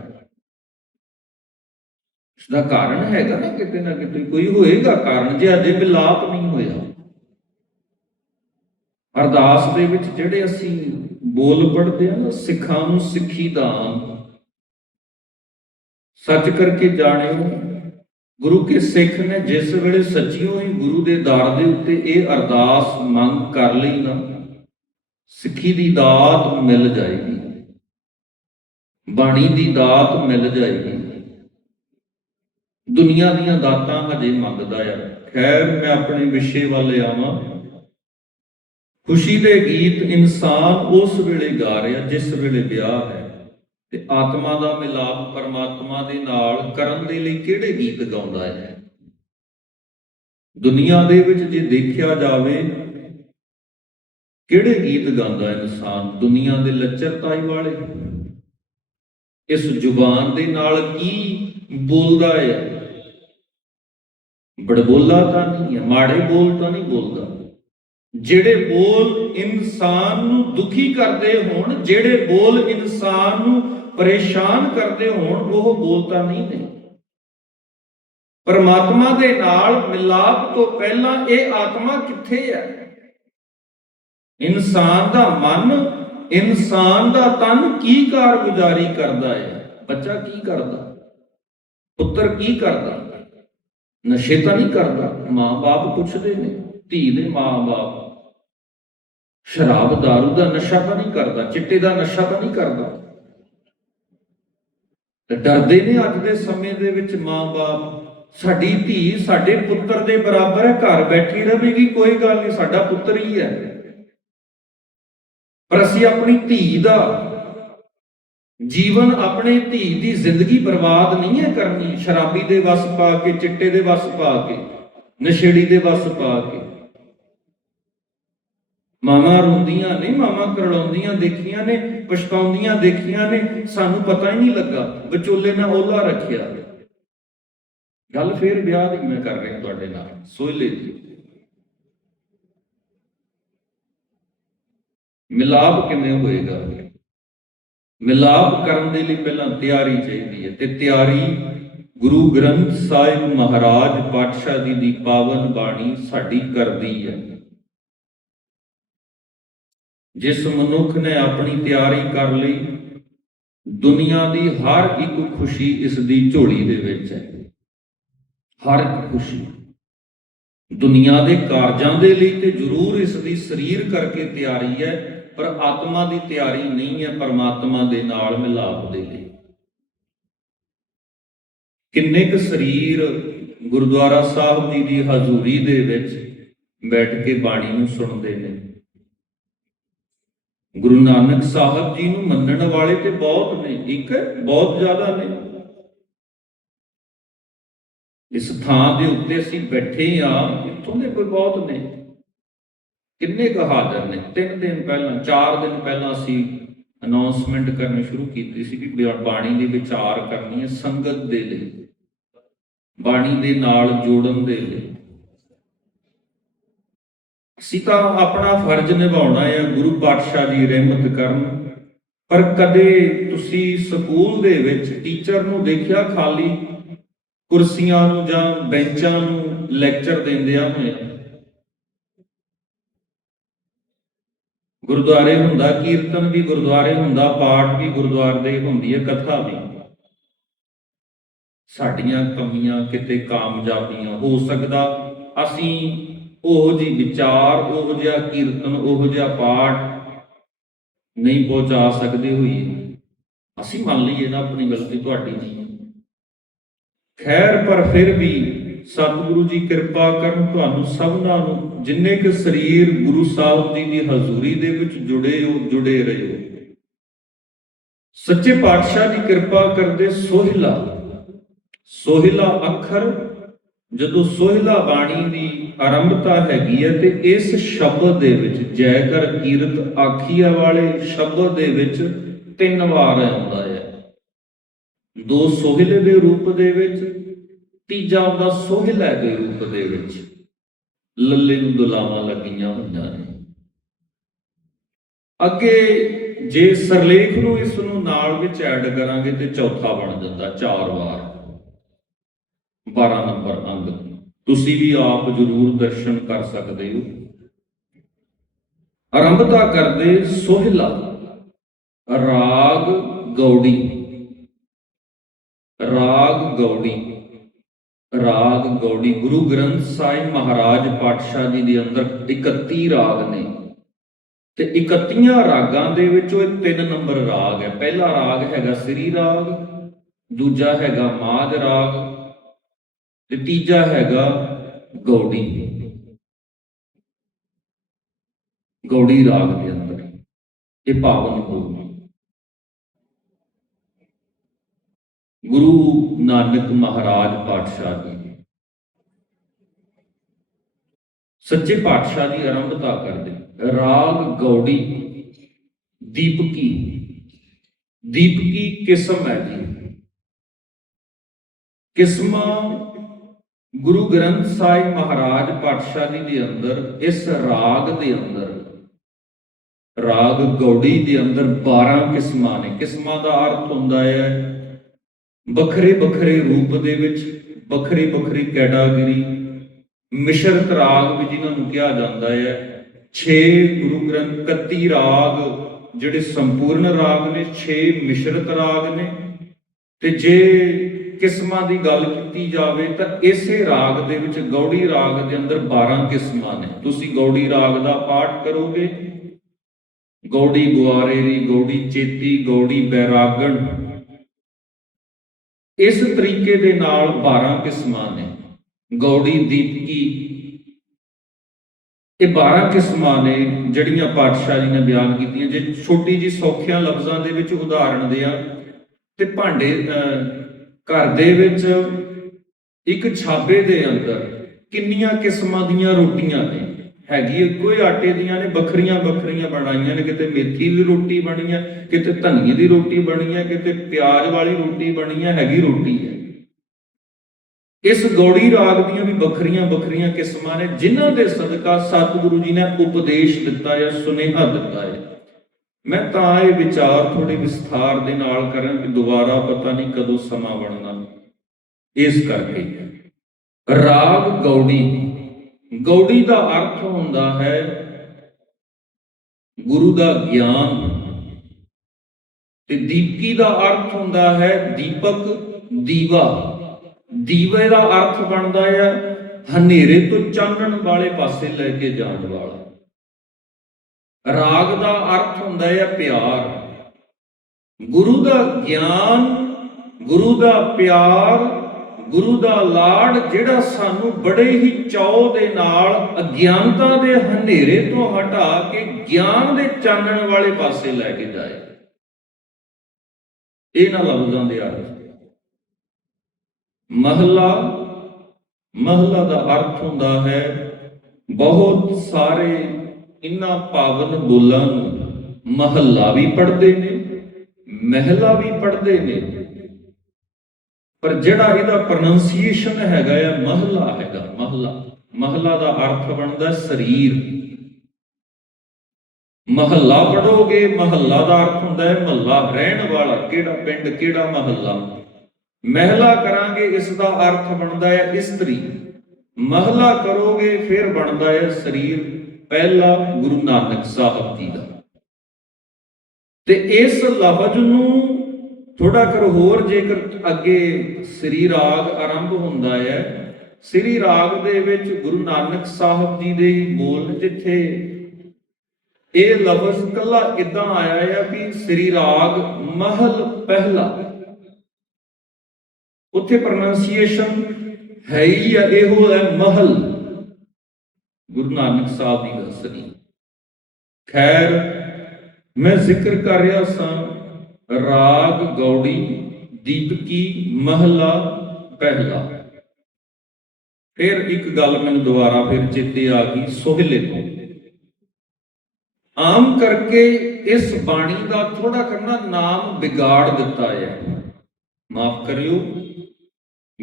ਦਾ ਕਾਰਨ ਹੈਗਾ ਨਾ ਕਿਤੇ ਨਾ ਕਿਤੇ, ਕੋਈ ਹੋਏਗਾ ਕਾਰਨ, ਜੇ ਅਜੇ ਮਿਲਾਪ ਨਹੀਂ ਹੋਇਆ। ਅਰਦਾਸ ਦੇ ਵਿੱਚ ਜਿਹੜੇ ਅਸੀਂ ਬੋਲ ਪੜਦੇ ਆ ਨਾ, ਸਿੱਖਾਂ ਨੂੰ ਸਿੱਖੀ ਦਾਨ। ਸੱਚ ਕਰਕੇ ਜਾਣਿਓ, ਗੁਰੂ ਕੇ ਸਿੱਖ ਨੇ ਜਿਸ ਵੇਲੇ ਸੱਚਿਓ ਹੀ ਗੁਰੂ ਦੇ ਦਰ ਦੇ ਉੱਤੇ ਇਹ ਅਰਦਾਸ ਮੰਗ ਕਰ ਲਈ ਨਾ, ਸਿੱਖੀ ਦੀ ਦਾਤ ਮਿਲ ਜਾਏਗੀ। ਬਾਣੀ ਦੀ ਦਾਤ ਮਿਲ ਜਾਏਗੀ। ਦੁਨੀਆ ਦੀਆਂ ਦਾਤਾਂ ਹਜੇ ਮੰਗਦਾ ਆ। ਖੈਰ, ਮੈਂ ਆਪਣੇ ਵਿਸ਼ੇ ਵੱਲ ਆਵਾਂ ਖੁਸ਼ੀ ਦੇ ਗੀਤ ਇਨਸਾਨ ਉਸ ਵੇਲੇ ਗਾ ਰਿਹਾ ਜਿਸ ਵੇਲੇ ਵਿਆਹ ਹੈ। ਤੇ ਆਤਮਾ ਦਾ ਮਿਲਾਪ ਪਰਮਾਤਮਾ ਦੇ ਨਾਲ ਕਰਨ ਦੇ ਲਈ ਕਿਹੜੇ ਗੀਤ ਗਾਉਂਦਾ ਹੈ? ਦੁਨੀਆ ਦੇ ਵਿੱਚ ਜੇ ਦੇਖਿਆ ਜਾਵੇ, ਕਿਹੜੇ ਗੀਤ ਗਾਉਂਦਾ ਇਨਸਾਨ ਦੁਨੀਆ ਦੇ ਲੱਚਰਤਾਈ ਵਾਲੇ? ਇਸ ਜ਼ੁਬਾਨ ਦੇ ਨਾਲ ਕੀ ਬੋਲਦਾ ਹੈ ਬੜਬੋਲਾ ਤਾਂ ਨਹੀਂ ਹੈ, ਮਾੜੇ ਬੋਲ ਤਾਂ ਨਹੀਂ ਬੋਲਦਾ। ਜਿਹੜੇ ਬੋਲ ਇਨਸਾਨ ਨੂੰ ਦੁਖੀ ਕਰਦੇ ਹੋਣ, ਜਿਹੜੇ ਬੋਲ ਇਨਸਾਨ ਨੂੰ ਪਰੇਸ਼ਾਨ ਕਰਦੇ ਹੋਣ, ਉਹ ਬੋਲ ਤਾਂ ਨਹੀਂ ਨੇ। ਪਰਮਾਤਮਾ ਦੇ ਨਾਲ ਮਿਲਾਪ ਤੋਂ ਪਹਿਲਾਂ ਇਹ ਆਤਮਾ ਕਿੱਥੇ ਹੈ? ਇਨਸਾਨ ਦਾ ਮਨ, ਇਨਸਾਨ ਦਾ ਤਨ ਕੀ ਕਾਰਗੁਜ਼ਾਰੀ ਕਰਦਾ ਹੈ? ਬੱਚਾ ਕੀ ਕਰਦਾ? ਪੁੱਤਰ ਕੀ ਕਰਦਾ? ਨਸ਼ੇ ਤਾਂ ਨਹੀਂ ਕਰਦਾ, ਮਾਂ-ਬਾਪ ਪੁੱਛਦੇ ਨੇ, ਧੀ ਦੇ ਮਾਂ-ਬਾਪ। ਸ਼ਰਾਬ दारू ਦਾ ਨਸ਼ਾ ਤਾਂ ਨਹੀਂ ਕਰਦਾ, ਚਿੱਟੇ ਦਾ ਨਸ਼ਾ ਤਾਂ ਨਹੀਂ ਕਰਦਾ। ਡਰਦੇ ਨੇ ਅੱਜ ਦੇ ਸਮੇਂ ਦੇ ਵਿੱਚ ਮਾਂ-ਬਾਪ, ਸਾਡੀ ਧੀ ਸਾਡੇ ਪੁੱਤਰ ਦੇ ਬਰਾਬਰ ਹੈ ਘਰ ਬੈਠੀ ਰਹੇਗੀ, ਕੋਈ ਗੱਲ ਨਹੀਂ, ਸਾਡਾ ਪੁੱਤਰ ਹੀ ਹੈ। ਪਰ ਅਸੀਂ ਆਪਣੀ ਧੀ ਦਾ ਜੀਵਨ ਆਪਣੇ ਧੀ ਦੀ ਜ਼ਿੰਦਗੀ ਬਰਬਾਦ ਨਹੀਂ ਹੈ ਕਰਨੀ, ਸ਼ਰਾਬੀ ਦੇ ਵਸ ਪਾ ਕੇ, ਚਿੱਟੇ ਦੇ ਵਸ ਪਾ ਕੇ, ਨਸ਼ੇੜੀ ਦੇ ਵਸ ਪਾ ਕੇ। ਮਾਮਾ ਰੋਂਦੀਆਂ ਨੇ ਮਾਮਾ ਕਰਲਾਉਂਦੀਆਂ ਦੇਖੀਆਂ ਨੇ, ਪਛਤਾਉਂਦੀਆਂ, ਦੇਖੀਆਂ ਨੇ, ਸਾਨੂੰ ਪਤਾ ਹੀ ਨਹੀਂ ਲੱਗਾ, ਵਿਚੋਲੇ ਨਾਲ ਓਲਾ ਰੱਖਿਆ। ਗੱਲ ਫੇਰ ਵਿਆਹ ਦੀ ਮੈਂ ਕਰ ਰਿਹਾ ਤੁਹਾਡੇ ਨਾਲ, ਸੋਹਲੇ ਦੀ। ਮਿਲਾਪ ਕਿਵੇਂ ਹੋਏਗਾ? ਮਿਲਾਪ ਕਰਨ ਦੇ ਲਈ ਪਹਿਲਾਂ ਤਿਆਰੀ ਚਾਹੀਦੀ ਹੈ ਤੇ ਤਿਆਰੀ ਗੁਰੂ ਗ੍ਰੰਥ ਸਾਹਿਬ ਮਹਾਰਾਜ ਪਾਤਸ਼ਾਹ ਜੀ ਦੀ ਪਾਵਨ ਬਾਣੀ ਸਾਡੀ ਕਰਦੀ ਹੈ। ਜਿਸ ਮਨੁੱਖ ਨੇ ਆਪਣੀ ਤਿਆਰੀ ਕਰ ਲਈ, ਦੁਨੀਆ ਦੀ ਹਰ ਇੱਕ ਖੁਸ਼ੀ ਇਸ ਦੀ ਝੋਲੀ ਦੇ ਵਿੱਚ ਹੈ। ਹਰ ਇੱਕ ਖੁਸ਼ੀ। ਦੁਨੀਆ ਦੇ ਕਾਰਜਾਂ ਦੇ ਲਈ ਤੇ ਜ਼ਰੂਰ ਇਸ ਦੀ ਸਰੀਰ ਕਰਕੇ ਤਿਆਰੀ ਹੈ। ਪਰ ਆਤਮਾ ਦੀ ਤਿਆਰੀ ਨਹੀਂ ਹੈ ਪਰਮਾਤਮਾ ਦੇ ਨਾਲ ਮਿਲਾਪ ਦੇ ਲਈ। ਕਿੰਨੇ ਕੁ ਸਰੀਰ ਗੁਰਦੁਆਰਾ ਸਾਹਿਬ ਜੀ ਦੀ ਹਜ਼ੂਰੀ ਦੇ ਵਿੱਚ ਬੈਠ ਕੇ ਬਾਣੀ ਨੂੰ ਸੁਣਦੇ ਨੇ? ਗੁਰੂ ਨਾਨਕ ਸਾਹਿਬ ਜੀ ਨੂੰ ਮੰਨਣ ਵਾਲੇ ਤੇ ਬਹੁਤ ਨੇ, ਇੱਕ ਬਹੁਤ ਜ਼ਿਆਦਾ ਨੇ। ਇਸ ਥਾਂ ਦੇ ਉੱਤੇ ਅਸੀਂ ਬੈਠੇ ਆ ਇੱਥੋਂ ਦੇ ਕੋਈ ਬਹੁਤ ਨੇ। ਕਿੰਨੇ ਕੁ ਹਾਜ਼ਰ ਨੇ? ਤਿੰਨ ਦਿਨ ਪਹਿਲਾਂ, ਚਾਰ ਦਿਨ ਪਹਿਲਾਂ ਅਸੀਂ ਅਨਾਉਂਸਮੈਂਟ ਕਰਨੀ ਸ਼ੁਰੂ ਕੀਤੀ ਸੀ ਕਿ ਬਾਣੀ ਦੇ ਵਿਚਾਰ ਕਰਨੀ ਹੈ ਸੰਗਤ ਦੇ ਲਈ, ਬਾਣੀ ਦੇ ਨਾਲ ਜੋੜਨ ਦੇ ਲਈ। ਅਸੀਂ ਤਾਂ ਆਪਣਾ ਫਰਜ਼ ਨਿਭਾਉਣਾ ਹੈ, ਗੁਰੂ ਪਾਤਸ਼ਾਹ ਦੀ ਰਹਿਮਤ ਕਰਨ। ਪਰ ਕਦੇ ਤੁਸੀਂ ਸਕੂਲ ਦੇ ਵਿੱਚ ਟੀਚਰ ਨੂੰ ਦੇਖਿਆ ਖਾਲੀ? ਕੁਰਸੀਆਂ ਨੂੰ ਜਾਂ ਬੈਂਚਾਂ ਨੂੰ ਲੈਕਚਰ ਦਿੰਦਿਆਂ ਹੋਏ? ਗੁਰਦੁਆਰੇ ਹੁੰਦਾ, ਕੀਰਤਨ ਵੀ ਗੁਰਦੁਆਰੇ ਹੁੰਦਾ, ਪਾਠ ਵੀ ਗੁਰਦੁਆਰੇ ਦੇ ਹੁੰਦੀ ਹੈ, ਕਥਾ ਵੀ। ਸਾਡੀਆਂ ਕਮੀਆਂ ਕਿਤੇ ਕਾਮਯਾਬੀਆਂ ਹੋ ਸਕਦਾ। ਅਸੀਂ ਉਹ ਜੀ ਵਿਚਾਰ, ਉਹ ਜਿਹਾ ਕੀਰਤਨ, ਉਹ ਜਿਹਾ ਪਾਠ ਨਹੀਂ ਪਹੁੰਚਾ ਸਕਦੇ ਹੋਈਏ। ਅਸੀਂ ਮੰਨ ਲਈਏ ਨਾ ਆਪਣੀ ਗਲਤੀ ਤੁਹਾਡੀ ਨਹੀਂ ਖੈਰ, ਪਰ ਫਿਰ ਵੀ ਸਤਿਗੁਰੂ ਜੀ ਕਿਰਪਾ ਕਰਨ, ਤੁਹਾਨੂੰ ਸਭਨਾਂ ਨੂੰ ਜਿੰਨੇ ਕੁ ਸਰੀਰ ਗੁਰੂ ਸਾਹਿਬ ਜੀ ਦੀ ਹਜ਼ੂਰੀ ਦੇ ਵਿੱਚ ਜੁੜੇ ਹੋ, ਜੁੜੇ ਰਹੇ। ਹੋ ਸੱਚੇ ਪਾਤਸ਼ਾਹ ਦੀ ਕਿਰਪਾ ਕਰਦੇ ਸੋਹਿਲਾ ਸੋਹਿਲਾ ਅੱਖਰ, ਜਦੋਂ ਸੋਹਿਲਾ ਬਾਣੀ ਦੀ ਆਰੰਭਤਾ ਹੈਗੀ ਹੈ ਤੇ ਇਸ ਸ਼ਬਦ ਦੇ ਵਿੱਚ ਜੈਕਰ, ਕੀਰਤ, ਆਖੀਆ ਵਾਲੇ ਸ਼ਬਦ ਦੇ ਵਿੱਚ ਤਿੰਨ ਵਾਰ ਆਉਂਦਾ ਹੈ। ਦੋ ਸੋਹਿਲੇ ਦੇ ਰੂਪ ਦੇ ਵਿੱਚ ਤੀਜਾ ਆਉਂਦਾ ਸੋਹਿਲਾ ਦੇ ਰੂਪ ਦੇ ਵਿੱਚ। ਲੱਲੇ ਨੂੰ ਦੁਲਾਵਾਂ ਲੱਗੀਆਂ ਹੋਈਆਂ ਨੇ। ਅੱਗੇ ਜੇ ਸਰਲੇਖ ਨੂੰ ਇਸ ਨੂੰ ਨਾਲ ਵਿੱਚ ਐਡ ਕਰਾਂਗੇ ਤੇ ਚੌਥਾ ਬਣ ਜਾਂਦਾ ਚਾਰ ਵਾਰ। 12 ਨੰਬਰ ਅੰਗ। ਤੁਸੀਂ ਵੀ ਆਪ ਜ਼ਰੂਰ ਦਰਸ਼ਨ ਕਰ ਸਕਦੇ ਹੋ। ਆਰੰਭਤਾ ਕਰਦੇ ਸੋਹਿਲਾ। ਰਾਗ ਗੌੜੀ। ਰਾਗ ਗੌੜੀ। ਰਾਗ ਗੌੜੀ ਗੁਰੂ ਗ੍ਰੰਥ ਸਾਹਿਬ ਮਹਾਰਾਜ ਪਾਤਸ਼ਾਹ ਜੀ ਦੇ ਅੰਦਰ 31 ਰਾਗ ਨੇ। ਤੇ 31 ਰਾਗਾਂ ਦੇ ਵਿੱਚੋਂ ਇਹ ਤਿੰਨ ਨੰਬਰ ਰਾਗ ਹੈ। ਪਹਿਲਾ ਰਾਗ ਹੈਗਾ ਸ੍ਰੀ ਰਾਗ, ਦੂਜਾ ਹੈਗਾ ਮਾਝ ਰਾਗ, ਤੇ ਤੀਜਾ ਹੈਗਾ ਗੌੜੀ। ਗੌੜੀ ਰਾਗ ਦੇ ਅੰਦਰ ਇਹ ਪਾਵਨ ਗੁਰੂ ਗੁਰੂ ਨਾਨਕ ਮਹਾਰਾਜ ਪਾਤਸ਼ਾਹ ਜੀ ਸੱਚੇ ਪਾਤਸ਼ਾਹ ਦੀ ਆਰੰਭਤਾ ਕਰਦੇ, ਰਾਗ ਗੌੜੀ, ਦੀਪਕੀ ਦੀਪਕੀ ਕਿਸਮ ਹੈ ਜੀ। ਕਿਸਮਾਂ ਗੁਰੂ ਗ੍ਰੰਥ ਸਾਹਿਬ ਮਹਾਰਾਜ ਪਾਤਸ਼ਾਹ ਜੀ ਦੇ ਅੰਦਰ, ਇਸ ਰਾਗ ਦੇ ਅੰਦਰ, ਰਾਗ ਗੌੜੀ ਦੇ ਅੰਦਰ 12 ਕਿਸਮਾਂ ਨੇ। ਕਿਸਮਾਂ ਦਾ ਅਰਥ ਹੁੰਦਾ ਹੈ ਵੱਖਰੇ ਵੱਖਰੇ ਰੂਪ ਦੇ ਵਿੱਚ, ਵੱਖਰੀ ਵੱਖਰੀ ਕੈਟਾਗਰੀ ਮਿਸ਼ਰਤ ਰਾਗ ਵੀ ਜਿਨ੍ਹਾਂ ਨੂੰ ਕਿਹਾ ਜਾਂਦਾ ਹੈ। 6 ਗੁਰੂ ਗ੍ਰੰਥ 31 ਰਾਗ, ਜਿਹੜੇ ਸੰਪੂਰਨ ਰਾਗ ਨੇ 6 ਮਿਸ਼ਰਤ ਰਾਗ ਨੇ। ਤੇ ਜੇ ਕਿਸਮਾਂ ਦੀ ਗੱਲ ਕੀਤੀ ਜਾਵੇ ਤਾਂ ਇਸੇ ਰਾਗ ਦੇ ਵਿੱਚ ਗੌੜੀ ਰਾਗ ਦੇ ਅੰਦਰ 12 ਕਿਸਮਾਂ ਨੇ। ਤੁਸੀਂ ਗੌੜੀ ਰਾਗ ਦਾ ਪਾਠ ਕਰੋਗੇ। ਗੌੜੀ ਗੁਆਰੇਰੀ, ਗੌੜੀ ਚੇਤੀ, ਗੌੜੀ ਬੈਰਾਗਣ ਇਸ ਤਰੀਕੇ ਦੇ ਨਾਲ 12 ਕਿਸਮਾਂ ਨੇ। ਗੌੜੀ, ਦੀਪਕੀ, ਇਹ 12 ਕਿਸਮਾਂ ਨੇ ਜਿਹੜੀਆਂ ਪਾਤਸ਼ਾਹ ਜੀ ਨੇ ਬਿਆਨ ਕੀਤੀਆਂ। ਜੇ ਛੋਟੀ ਜੀ ਸੌਖਿਆਂ ਲਫ਼ਜ਼ਾਂ ਦੇ ਵਿੱਚ ਉਦਾਹਰਣ ਦੇ ਆ ਤੇ ਭਾਂਡੇ ਘਰ ਦੇ ਵਿੱਚ ਇੱਕ ਛਾਬੇ ਦੇ ਅੰਦਰ ਕਿੰਨੀਆਂ ਕਿਸਮਾਂ ਦੀਆਂ ਰੋਟੀਆਂ ਨੇ? ਹੈਗੀ ਇੱਕੋ ਹੀ ਆਟੇ ਦੀਆਂ ਨੇ, ਵੱਖਰੀਆਂ ਵੱਖਰੀਆਂ ਬਣਾਈਆਂ ਨੇ, ਕਿਤੇ ਮੇਥੀ ਦੀ ਰੋਟੀ ਬਣੀ ਹੈ, ਕਿਤੇ ਧਨੀਏ ਦੀ ਰੋਟੀ ਬਣੀ ਹੈ, ਕਿਤੇ ਪਿਆਜ਼ ਵਾਲੀ ਰੋਟੀ ਬਣੀ ਹੈ, ਹੈਗੀ ਰੋਟੀ ਹੈ। ਇਸ ਗੌੜੀ ਰਾਗ ਦੀਆਂ ਵੀ ਵੱਖਰੀਆਂ ਵੱਖਰੀਆਂ ਕਿਸਮਾਂ ਨੇ, ਜਿਨ੍ਹਾਂ ਦੇ ਸਦਕਾ ਸਤਿਗੁਰੂ ਜੀ ਨੇ ਉਪਦੇਸ਼ ਦਿੱਤਾ ਹੈ, ਸੁਨੇਹਾ ਦਿੱਤਾ ਹੈ। ਮੈਂ ਤਾਂ ਇਹ ਵਿਚਾਰ ਥੋੜੇ ਵਿਸਥਾਰ ਦੇ ਨਾਲ ਕਰਾਂ ਕਿ ਦੁਬਾਰਾ ਪਤਾ ਨਹੀਂ ਕਦੋਂ ਸਮਾਂ ਬਣਨਾ ਇਸ ਕਰਕੇ। ਰਾਗ ਗੌੜੀ ਗੌੜੀ ਦਾ ਅਰਥ ਹੁੰਦਾ ਹੈ ਗੁਰੂ ਦਾ ਗਿਆਨ। ਤੇ ਦੀਪਕੀ ਦਾ ਅਰਥ ਹੁੰਦਾ ਹੈ ਦੀਪਕ, ਦੀਵਾ। ਦੀਵੇ ਦਾ ਅਰਥ ਬਣਦਾ ਹੈ ਹਨੇਰੇ ਤੋਂ ਚਾਨਣ ਵਾਲੇ ਪਾਸੇ ਲੈ ਕੇ ਜਾਣ ਵਾਲਾ। ਰਾਗ ਦਾ ਅਰਥ ਹੁੰਦਾ ਹੈ ਪਿਆਰ। ਗੁਰੂ ਦਾ ਗਿਆਨ, ਗੁਰੂ ਦਾ ਪਿਆਰ ਗੁਰੂ ਦਾ ਲਾਡ ਜਿਹੜਾ ਸਾਨੂੰ ਬੜੇ ਹੀ ਚਾਉ ਦੇ ਨਾਲ, ਅਗਿਆਨਤਾ ਦੇ ਹਨੇਰੇ ਤੋਂ ਹਟਾ ਕੇ ਗਿਆਨ ਦੇ ਚਾਨਣ ਵਾਲੇ ਪਾਸੇ ਲੈ ਕੇ ਜਾਏ। ਇਹਨਾਂ ਲਫ਼ਜ਼ਾਂ ਦੇ ਅਰਥ ਮਹਲਾ ਮਹਲਾ ਦਾ ਅਰਥ ਹੁੰਦਾ ਹੈ, ਬਹੁਤ ਸਾਰੇ ਇਨ੍ਹਾਂ ਪਾਵਨ ਬੋਲਾਂ ਨੂੰ ਮਹੱਲਾ ਵੀ ਪੜ੍ਹਦੇ ਨੇ, ਮਹਿਲਾ ਵੀ ਪੜ੍ਹਦੇ ਨੇ। ਪਰ ਜਿਹੜਾ ਇਹਦਾ ਪ੍ਰੋਨੰਸੀਏਸ਼ਨ ਹੈਗਾ ਆ ਮਹਲਾ ਹੈਗਾ, ਮਹਲਾ। ਮਹਲਾ ਦਾ ਅਰਥ ਬਣਦਾ ਸਰੀਰ। ਮਹੱਲਾ ਪੜੋਗੇ ਮਹੱਲਾ ਦਾ ਅਰਥ ਹੁੰਦਾ ਹੈ ਮਹੱਲਾ। ਰਹਿਣ ਵਾਲਾ ਕਿਹੜਾ ਪਿੰਡ, ਕਿਹੜਾ ਮਹੱਲਾ? ਮਹਿਲਾ ਕਰਾਂਗੇ, ਇਸ ਦਾ ਅਰਥ ਬਣਦਾ ਹੈ ਇਸਤਰੀ। ਮਹਲਾ ਕਰੋਗੇ, ਫਿਰ ਬਣਦਾ ਹੈ ਸਰੀਰ। ਪਹਿਲਾ ਗੁਰੂ ਨਾਨਕ ਸਾਹਿਬ ਜੀ ਦਾ। ਤੇ ਇਸ ਲਫ਼ਜ਼ ਨੂੰ ਥੋੜਾ ਕਰ ਹੋਰ ਜੇਕਰ ਅੱਗੇ ਸ੍ਰੀ ਰਾਗ ਆਰੰਭ ਹੁੰਦਾ ਹੈ, ਸ੍ਰੀ ਰਾਗ ਦੇ ਵਿੱਚ ਗੁਰੂ ਨਾਨਕ ਸਾਹਿਬ ਜੀ ਦੇ ਬੋਲ ਜਿੱਥੇ ਇਹ ਲਫ਼ਜ਼ ਕੱਲਾ ਇਦਾਂ ਆਇਆ ਹੈ ਵੀ ਸ੍ਰੀ ਰਾਗ ਮਹਲ ਪਹਿਲਾ। ਉੱਥੇ ਪ੍ਰੋਨੰਸੀਏਸ਼ਨ ਹੈ ਹੀ ਹੈ ਇਹੋ ਹੈ ਮਹਲ। ਗੁਰੂ ਨਾਨਕ ਸਾਹਿਬ ਦੀ ਦਾ ਸਰੀ। ਖੈਰ, ਮੈਂ ਜ਼ਿਕਰ ਕਰ ਰਿਹਾ ਸਾਂ ਰਾਗ ਗੌੜੀ, ਦੀਪਕੀ, ਮਹਲਾ, ਪਹਿਲਾ। ਫਿਰ ਇੱਕ ਗੱਲ ਮੈਨੂੰ ਦੁਬਾਰਾ ਫਿਰ ਚੇਤੇ ਆ ਗਈ, ਸੋਹਿਲੇ ਤੋਂ। ਆਮ ਕਰਕੇ ਇਸ ਬਾਣੀ ਦਾ ਥੋੜਾ ਕਰਨਾ ਨਾਮ ਵਿਗਾੜ ਦਿੱਤਾ ਹੈ। ਮਾਫ ਕਰਿਓ।